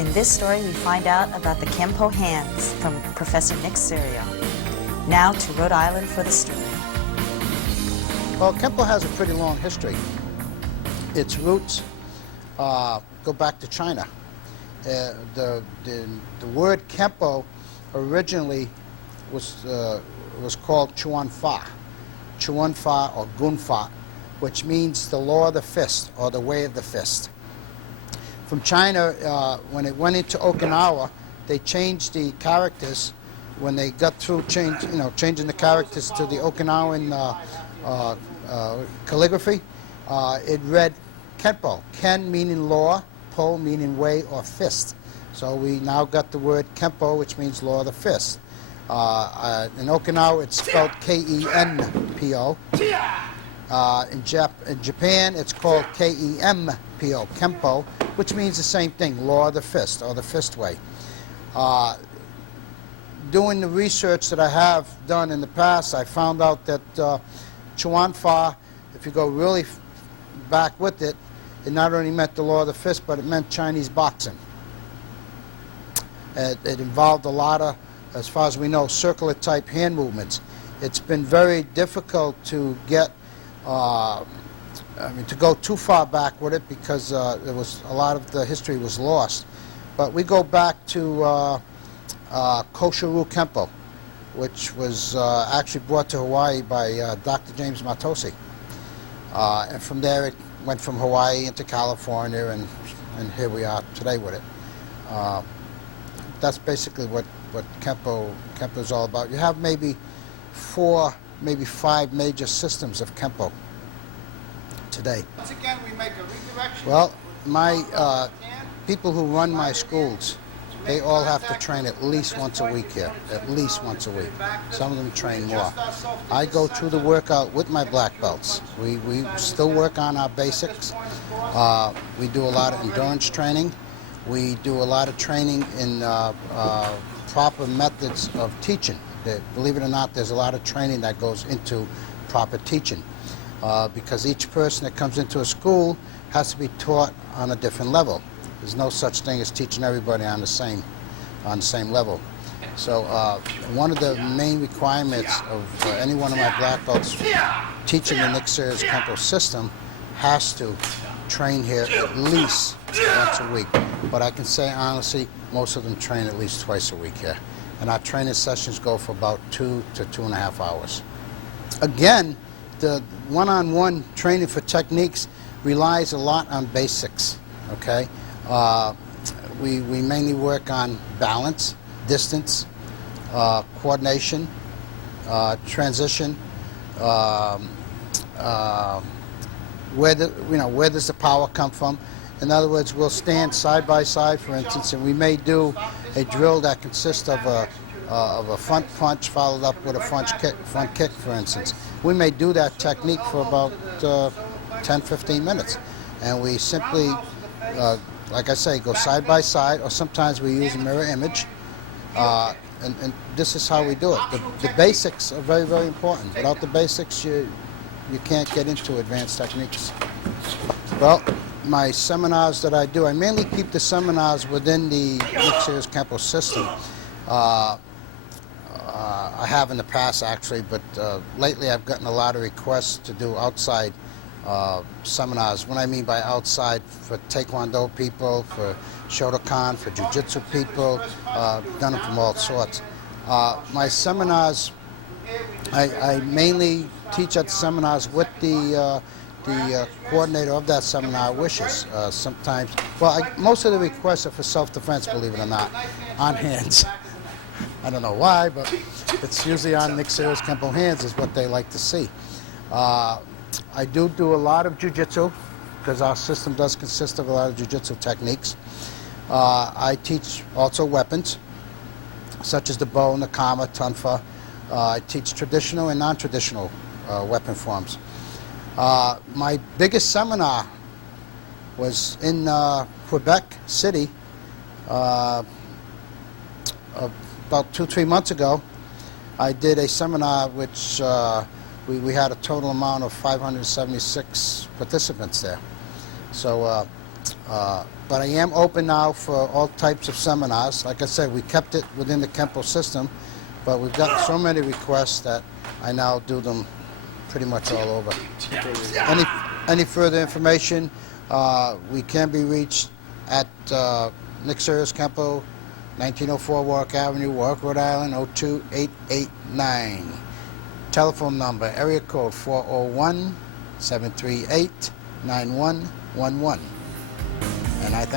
In this story, we find out about the Kenpo hands from Professor Nick Cerio. Now to Rhode Island for the story. Well, Kenpo has a pretty long history. Its roots go back to China. The word Kenpo originally was called Chuan-Fa or Gun-Fa, which means the law of the fist or the way of the fist. From China, when it went into Okinawa, they changed the characters. When they got through changing the characters to the Okinawan calligraphy, it read Kenpo. Ken meaning law, po meaning way or fist. So we now got the word Kenpo, which means law of the fist. In Okinawa, it's spelled K-E-N-P-O. In Japan, it's called K-E-M-P-O, Kenpo, which means the same thing, law of the fist, or the fist way. Doing the research that I have done in the past, I found out that Chuan-Fa, if you go really back with it, it not only meant the law of the fist, but it meant Chinese boxing. It involved a lot of, as far as we know, circular type hand movements. It's been very difficult to get, to go too far back with it because there was a lot of the history was lost. But we go back to Koshiru Kenpo, which was actually brought to Hawaii by Dr. James Matosi. And from there it went from Hawaii into California, and here we are today with it. That's basically what Kenpo is all about. You have maybe 4, maybe 5 major systems of Kenpo today. Once again, we make a redirection. Well, my people who run my schools, they all have to train at least once a week here, at least once a week. Some of them train more. I go through the workout with my black belts. We still work on our basics. We do a lot of endurance training. We do a lot of training in proper methods of teaching. Believe it or not, there's a lot of training that goes into proper teaching because each person that comes into a school has to be taught on a different level. There's no such thing as teaching everybody on the same level. So one of the main requirements of any one of my black belts teaching the Nick Cerio Kenpo system has to train here at least once a week. But I can say honestly, most of them train at least twice a week here. And our training sessions go for about 2 to 2.5 hours. Again, the one-on-one training for techniques relies a lot on basics, okay? We mainly work on balance, distance, coordination, transition, where does the power come from? In other words, we'll stand side by side, for instance, and we may do a drill that consists of a front punch followed up with a front kick, for instance. We may do that technique for about 10-15 minutes, and we simply, like I say, go side by side, or sometimes we use a mirror image, and this is how we do it. The basics are very, very important. Without the basics, you can't get into advanced techniques. Well, my seminars that I do, I mainly keep the seminars within the Nick Cerio Kenpo system. I have in the past, actually, but lately I've gotten a lot of requests to do outside seminars. What I mean by outside, for Taekwondo people, for Shotokan, for Jiu-Jitsu people, done them from all sorts. My seminars, I mainly teach at the seminars with the coordinator of that seminar wishes. Sometimes, well, most of the requests are for self-defense, believe it or not, on hands. I don't know why, but it's usually on Nick Cerio Kenpo hands is what they like to see. I do a lot of jiu-jitsu because our system does consist of a lot of jiu-jitsu techniques. I teach also weapons, such as the bow and the kama, tunfa. I teach traditional and non-traditional weapon forms. My biggest seminar was in Quebec City about 2-3 months ago. I did a seminar which we had a total amount of 576 participants there. So But I am open now for all types of seminars. Like I said, we kept it within the Kenpo system, but we've gotten so many requests that I now do them pretty much all over. Any further information, we can be reached at Nick Cerio Kenpo, 1904 Warwick Avenue, Warwick, Rhode Island, 02889. Telephone number, area code 401-738-9111. And I thank